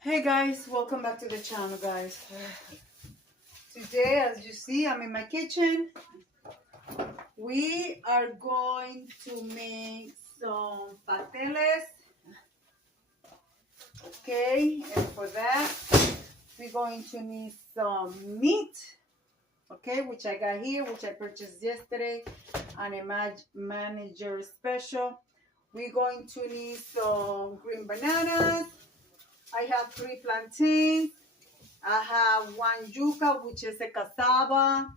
Hey guys, welcome back to the channel, guys. Today, as you see, I'm in my kitchen. We are going to make some pasteles. Okay, and for that, we're going to need some meat. Okay, which I got here, which I purchased yesterday on a manager special. We're going to need some green bananas. I have 3 plantains. I have 1 yuca, which is a cassava.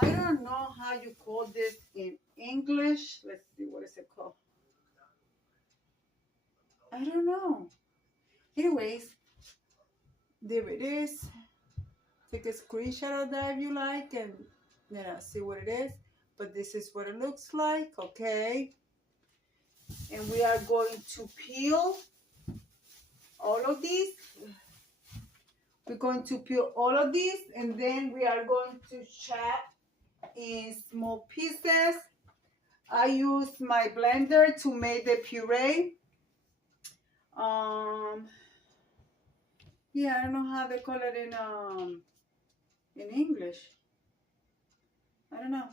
I don't know how you call this in English. Let's see, what is it called? I don't know. Anyways, there it is. Take a screenshot of that if you like and see what it is. But this is what it looks like, okay? And we are going to peel all of these. We're going to peel all of these, and then we are going to chop in small pieces. I use my blender to make the puree. Yeah, I don't know how they call it in English. I don't know.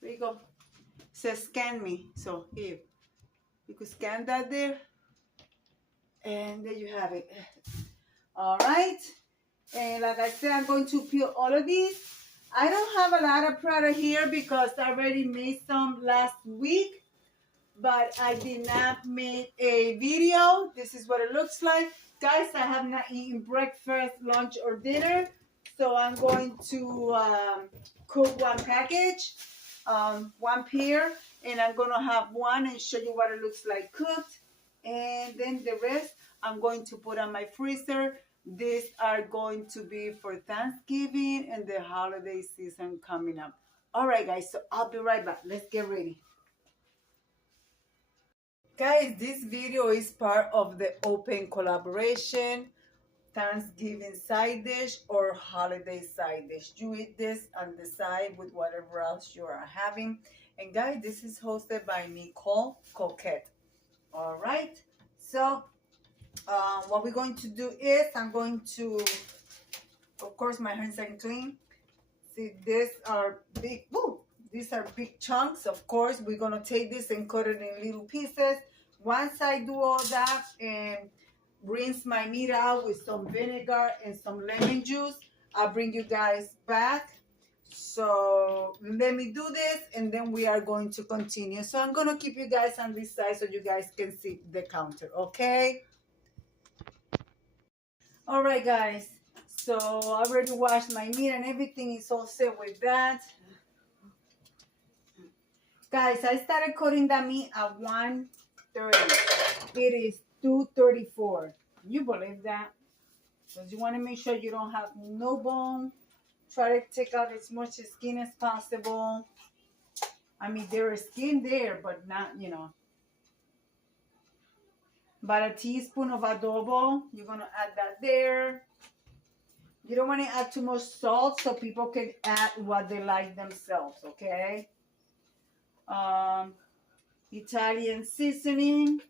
There you go. It says scan me. So here, you could scan that there, and there you have it. All right. And like I said, I'm going to peel all of these. I don't have a lot of product here because I already made some last week, but I did not make a video. This is what it looks like. Guys, I have not eaten breakfast, lunch, or dinner, so I'm going to cook 1 package, 1 pair, and I'm going to have 1 and show you what it looks like cooked. And then the rest, I'm going to put on my freezer. These are going to be for Thanksgiving and the holiday season coming up. All right, guys, so I'll be right back. Let's get ready. Guys, this video is part of the open collaboration Thanksgiving side dish or holiday side dish. You eat this on the side with whatever else you are having. And guys, this is hosted by Nicole Coquette. All right, so what we're going to do is I'm going to, of course, my hands are clean. See, these are big, these are big chunks. Of course, we're going to take this and cut it in little pieces. Once I do all that and rinse my meat out with some vinegar and some lemon juice, I'll bring you guys back. So let me do this and then we are going to continue. So I'm going to keep you guys on this side so you guys can see the counter, okay? All right, guys. So I already washed my meat and everything is all set with that. Guys, I started cutting the meat at 1:30. It is 2:34. You believe that? Because you want to make sure you don't have no bone. Try to take out as much skin as possible. I mean, there is skin there, but not, About a teaspoon of adobo. You're going to add that there. You don't want to add too much salt so people can add what they like themselves, okay? Italian seasoning.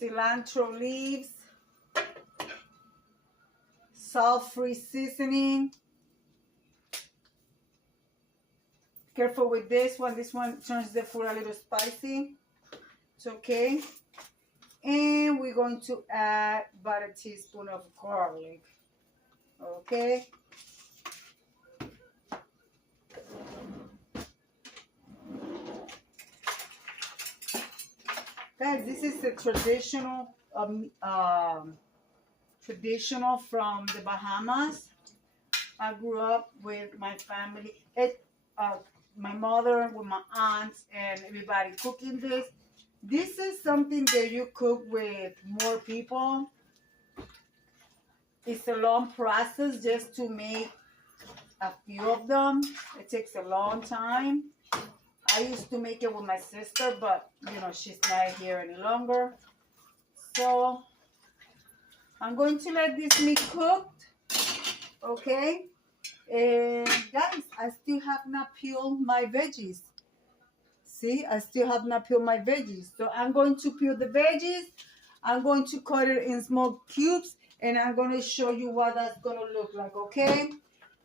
Cilantro leaves. Salt-free seasoning. Careful with this one. This one turns the food a little spicy. It's okay. And we're going to add about a teaspoon of garlic. Okay. Guys, this is the traditional from the Bahamas. I grew up with my family, my mother, with my aunts, and everybody cooking this. This is something that you cook with more people. It's a long process just to make a few of them. It takes a long time. I used to make it with my sister, but she's not here any longer. So I'm going to let this meat cook Okay? And guys, I still have not peeled my veggies. See, I still have not peeled my veggies. So I'm going to peel the veggies. I'm going to cut it in small cubes, and I'm going to show you what that's going to look like, okay?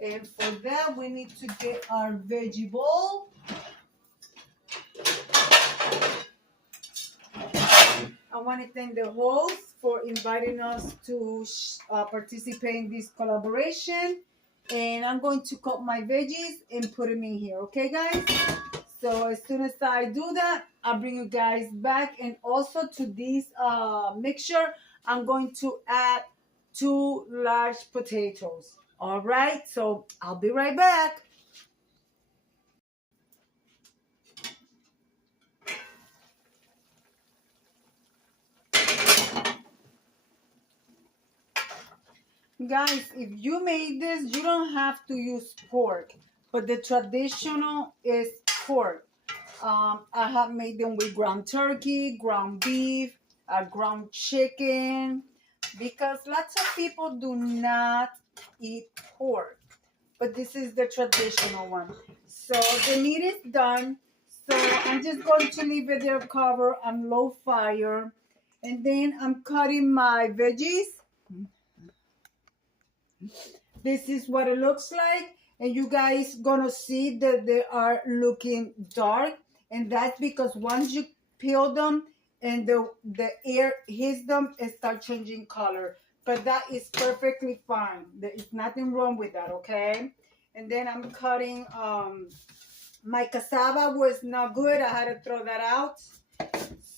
And for that, we need to get our veggie bowl. I want to thank the host for inviting us to participate in this collaboration. And I'm going to cut my veggies and put them in here, okay, guys? So as soon as I do that, I'll bring you guys back. And also to this mixture, I'm going to add 2 large potatoes. All right, so I'll be right back. Guys, if you made this, you don't have to use pork, but the traditional is pork. I have made them with ground turkey, ground beef, ground chicken, because lots of people do not eat pork, but this is the traditional one. So the meat is done. So I'm just going to leave it there covered on low fire. And then I'm cutting my veggies. This is what it looks like, and you guys gonna see that they are looking dark, and that's because once you peel them and the air hits them, it start changing color. But that is perfectly fine. There is nothing wrong with that, okay? And then I'm cutting my cassava was not good. I had to throw that out.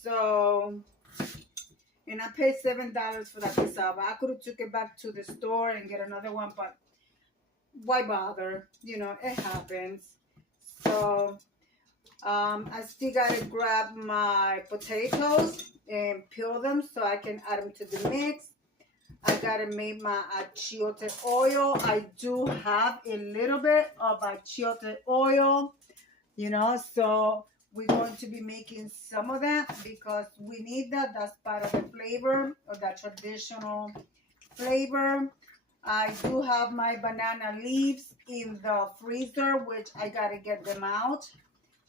So, and I paid $7 for that cassava. I could have took it back to the store and get another one, but why bother? You know, it happens. So I still gotta grab my potatoes and peel them so I can add them to the mix. I gotta make my achiote oil. I do have a little bit of achiote oil, you know, so we're going to be making some of that because we need that. That's part of the flavor, or that traditional flavor. I do have my banana leaves in the freezer, which I gotta get them out.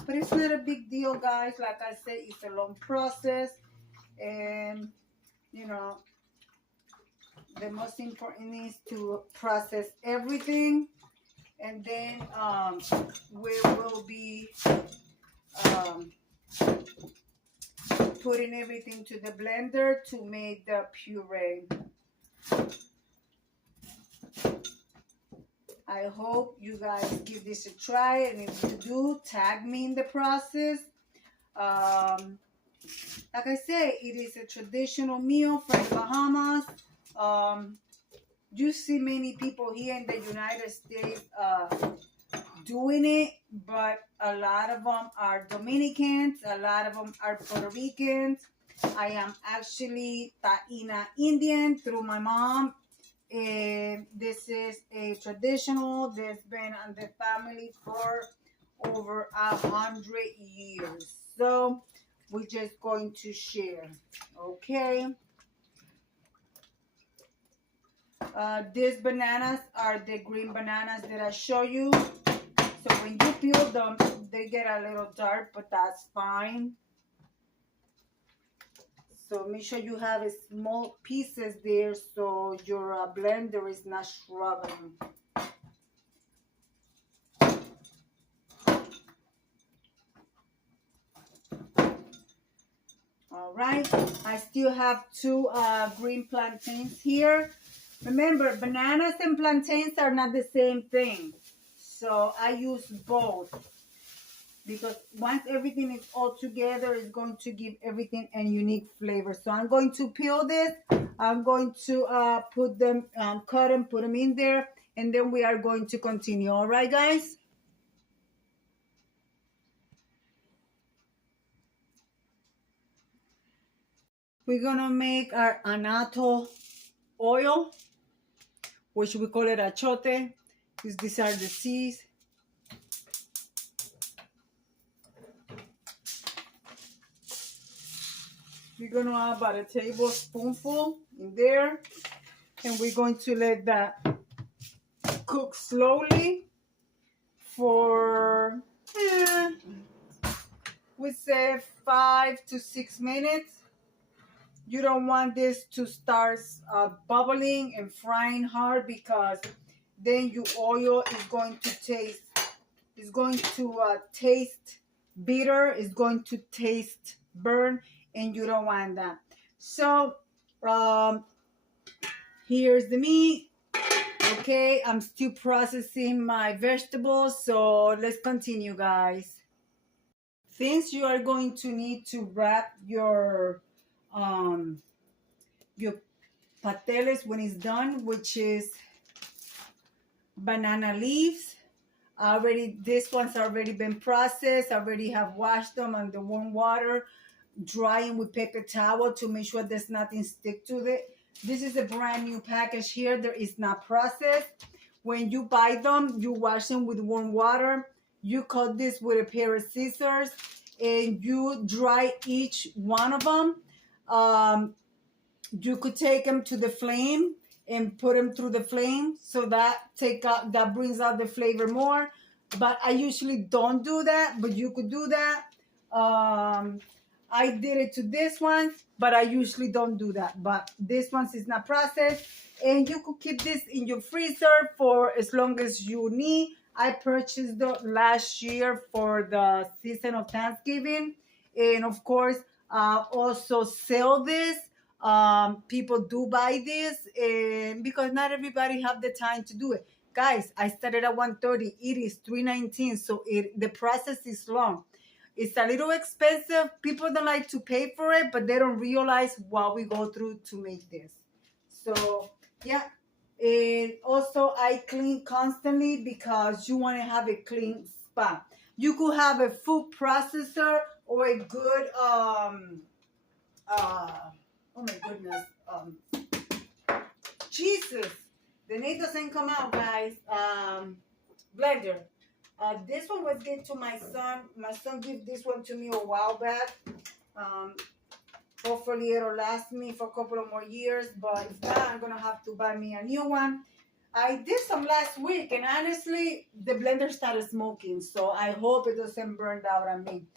But it's not a big deal, guys. Like I said, it's a long process. And, you know, the most important is to process everything. And then we will be putting everything to the blender to make the puree. I hope you guys give this a try, and if you do, tag me in the process. Like I say, it is a traditional meal from the Bahamas. You see many people here in the United States doing it, but a lot of them are Dominicans, a lot of them are Puerto Ricans. I am actually Taino Indian through my mom. And this is a traditional that's been in the family for over 100 years. So we're just going to share, okay? These bananas are the green bananas that I show you. So when you peel them, they get a little dark, but that's fine. So make sure you have small pieces there so your blender is not struggling. All right, I still have 2 green plantains here. Remember, bananas and plantains are not the same thing. So I use both, because once everything is all together, it's going to give everything a unique flavor. So I'm going to peel this. I'm going to put them, cut them, put them in there, and then we are going to continue. All right, guys? We're going to make our annatto oil, which we call it achote. These are the seeds. We're going to add about a tablespoonful in there, and we're going to let that cook slowly for, we say 5 to 6 minutes. You don't want this to start bubbling and frying hard, because then your oil is going to taste, taste bitter, it's going to taste burn, and you don't want that. So here's the meat. Okay, I'm still processing my vegetables, so let's continue, guys. Things you are going to need to wrap your pasteles when it's done, which is banana leaves. This one's already been processed. I already have washed them under warm water, drying with paper towel to make sure there's nothing stick to it. This is a brand new package here. There is not processed. When you buy them, you wash them with warm water. You cut this with a pair of scissors, and you dry each one of them. You could take them to the flame and put them through the flame, so that brings out the flavor more. But I usually don't do that, but you could do that. I did it to this one, but I usually don't do that. But this one is not processed, and you could keep this in your freezer for as long as you need. I purchased it last year for the season of Thanksgiving, and of course, also sell this. People do buy this, and because not everybody have the time to do it. Guys, I started at 1:30. It is 3:19, so the process is long. It's a little expensive. People don't like to pay for it, but they don't realize what we go through to make this. So yeah, and also I clean constantly, because you want to have a clean spot. You could have a food processor or a good oh my goodness. Jesus. The name doesn't come out, guys. Blender. This one was given to my son. My son gave this one to me a while back. Hopefully it'll last me for a couple of more years. But if not, I'm going to have to buy me a new one. I did some last week, and honestly, the blender started smoking. So I hope it doesn't burn out on me.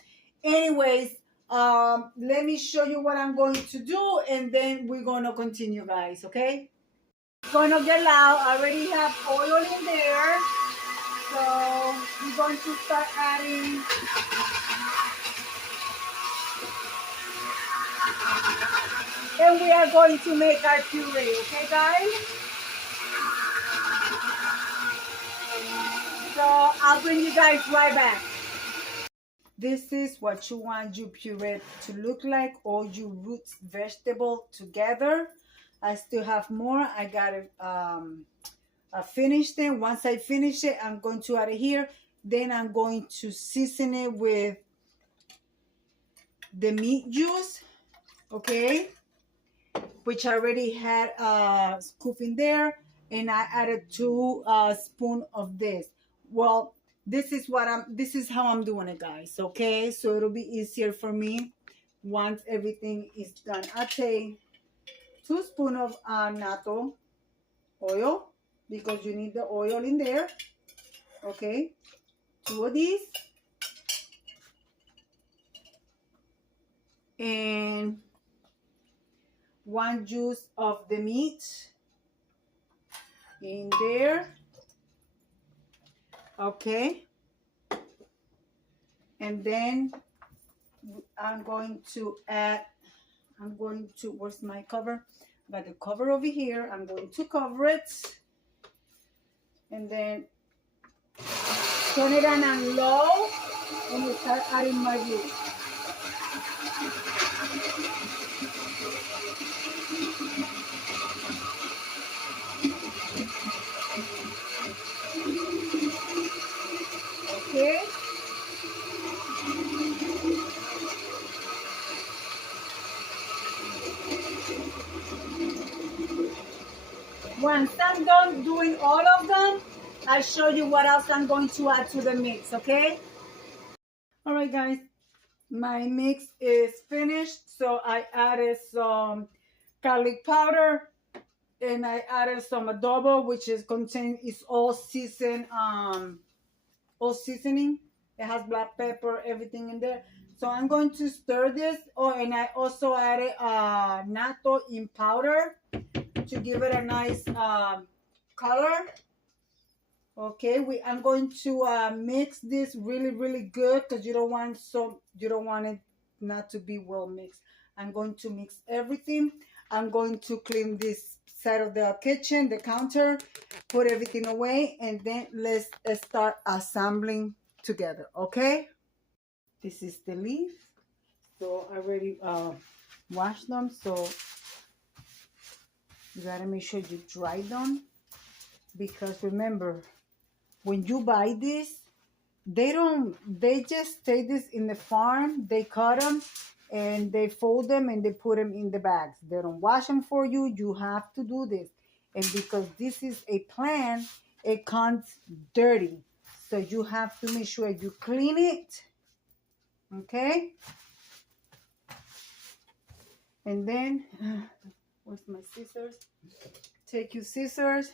Anyways, let me show you what I'm going to do, and then we're going to continue, guys, okay? It's going to get loud. I already have oil in there, so we're going to start adding and we are going to make our puree, okay, guys? So I'll bring you guys right back. This is what you want your puree to look like, all your roots vegetable together. I still have more. I got it finished it. Once I finish it, I'm going to add it here. Then I'm going to season it with the meat juice, okay, which I already had a scoop in there, and I added 2 spoons of this. Well, this is how I'm doing it, guys, okay? So it'll be easier for me once everything is done. I take 2 spoons of natto oil, because you need the oil in there, okay? 2 of these, and 1 juice of the meat in there, okay? And then I'm going to add, where's my cover? I got the cover over here. I'm going to cover it, and then turn it on low, and we start adding my juice. Okay. Once I'm done doing all of them, I'll show you what else I'm going to add to the mix, okay? All right, guys, my mix is finished. So I added some garlic powder, And I added some adobo, which is all seasoned, all seasoning. It has black pepper, everything in there. So I'm going to stir this. Oh, and I also added natto in powder to give it a nice color. Okay, I'm going to mix this really good because you don't want it not to be well mixed. I'm going to mix everything. I'm going to clean this side of the kitchen, the counter, put everything away, and then let's start assembling together. Okay, this is the leaf. So I already washed them. So you gotta make sure you dry them, because remember, when you buy this, they just take this in the farm, they cut them and they fold them and they put them in the bags. They don't wash them for you. You have to do this. And because this is a plant, it comes dirty. So you have to make sure you clean it. Okay? And then, where's my scissors? Take your scissors,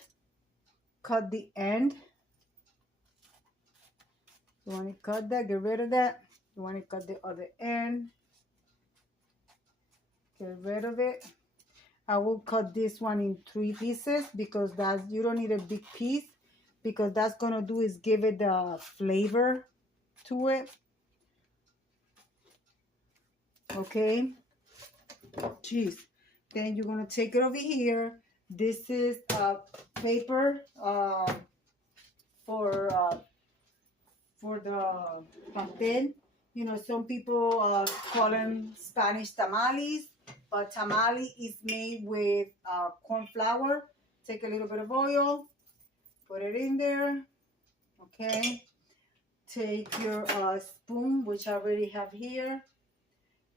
cut the end. You want to cut that, get rid of that. You want to cut the other end, get rid of it. I will cut this one in 3 pieces because you don't need a big piece, because that's going to do is give it the flavor to it. Okay. Jeez. Then you're going to take it over here. This is paper for the pastel. You know, some people call them Spanish tamales, but tamale is made with corn flour. Take a little bit of oil, put it in there. Okay. Take your spoon, which I already have here.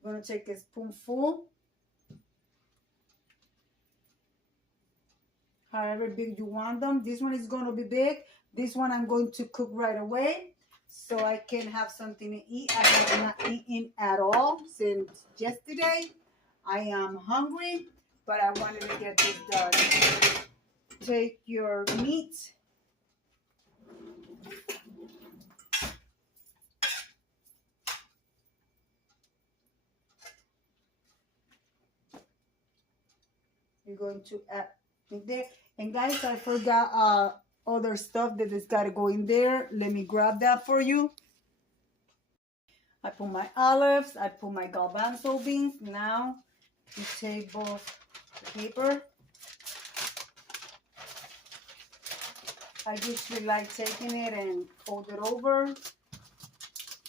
You're going to take a spoonful, however big you want them. This one is going to be big. This one I'm going to cook right away, so I can have something to eat. I have not eaten at all since yesterday. I am hungry, but I wanted to get this done. Take your meat. You're going to add in there. And guys, I forgot other stuff that has got to go in there. Let me grab that for you. I put my olives, I put my garbanzo beans. Now you take both the paper. I usually like taking it and fold it over.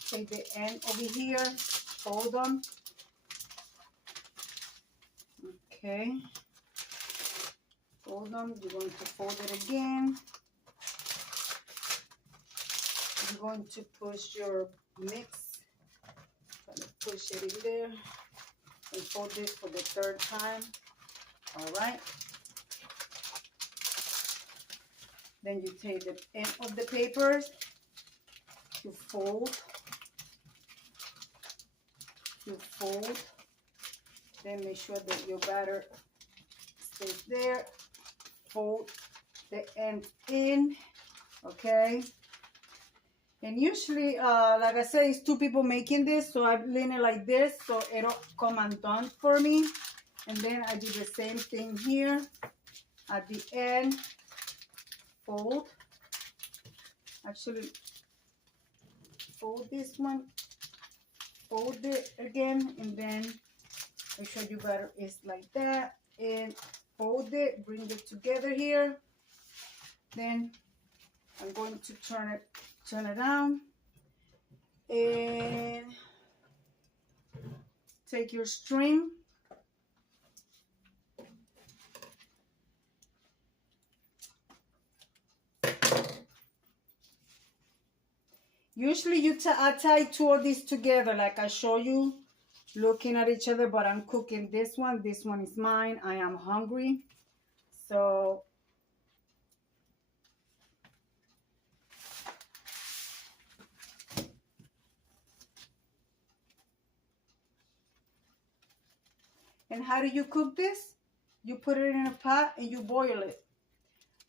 Take the end over here, fold them. Okay. Fold them. You're going to fold it again. You're going to push your mix. Push it in there and fold this for the 3rd time. All right. Then you take the end of the papers, you fold, then make sure that your batter stays there. Fold the end in, okay? And usually, like I said, it's 2 people making this, so I lean it like this so it'll come undone for me. And then I do the same thing here at the end. Fold. Actually, fold this one, fold it again, and then make sure your batter is like that, and fold it, bring it together here. Then I'm going to turn it down, and take your string. Usually I tie 2 of these together like I show you, looking at each other, but I'm cooking this one. This one is mine. I am hungry. So and how do you cook this? you put it in a pot and you boil it.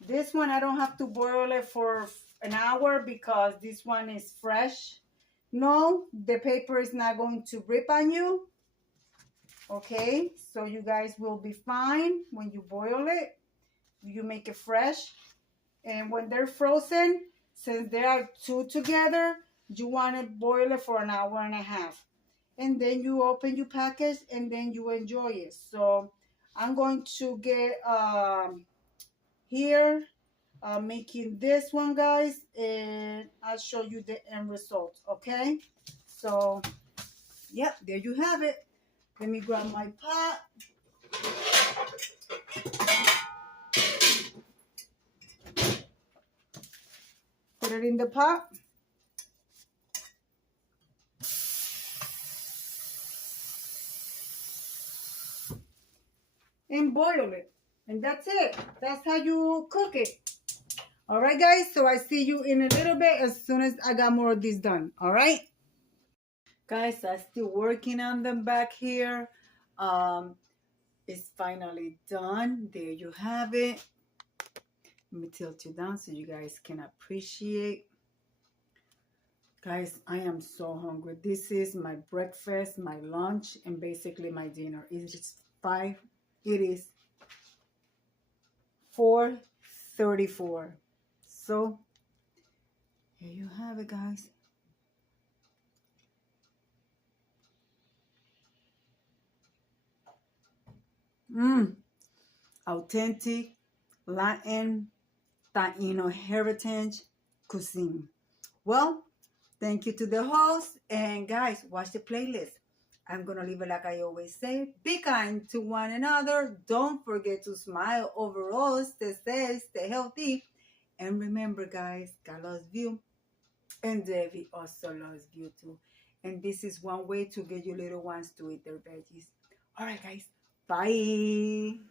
This one, I don't have to boil it for an hour because this one is fresh. No, the paper is not going to rip on you. Okay, so you guys will be fine when you boil it. You make it fresh. And when they're frozen, since they are two together, you want to boil it for an hour and a half. And then you open your package and then you enjoy it. So I'm going to get here making this one, guys, and I'll show you the end result. Okay, so yeah, there you have it. Let me grab my pot. Put it in the pot. And boil it. And that's it. That's how you cook it. All right, guys. So I see you in a little bit as soon as I got more of this done. All right. Guys, I'm still working on them back here. It's finally done. There you have it. Let me tilt you down so you guys can appreciate. Guys, I am so hungry. This is my breakfast, my lunch, and basically my dinner. It is 4:34. So here you have it, guys. Authentic Latin Taino heritage cuisine. Well, thank you to the host, and guys, watch the playlist. I'm gonna leave it like I always say. Be kind to one another. Don't forget to smile. Overall, stay safe, stay healthy, and remember, guys, God loves you, and Debbie also loves you too. And this is one way to get your little ones to eat their veggies. All right, guys. Bye.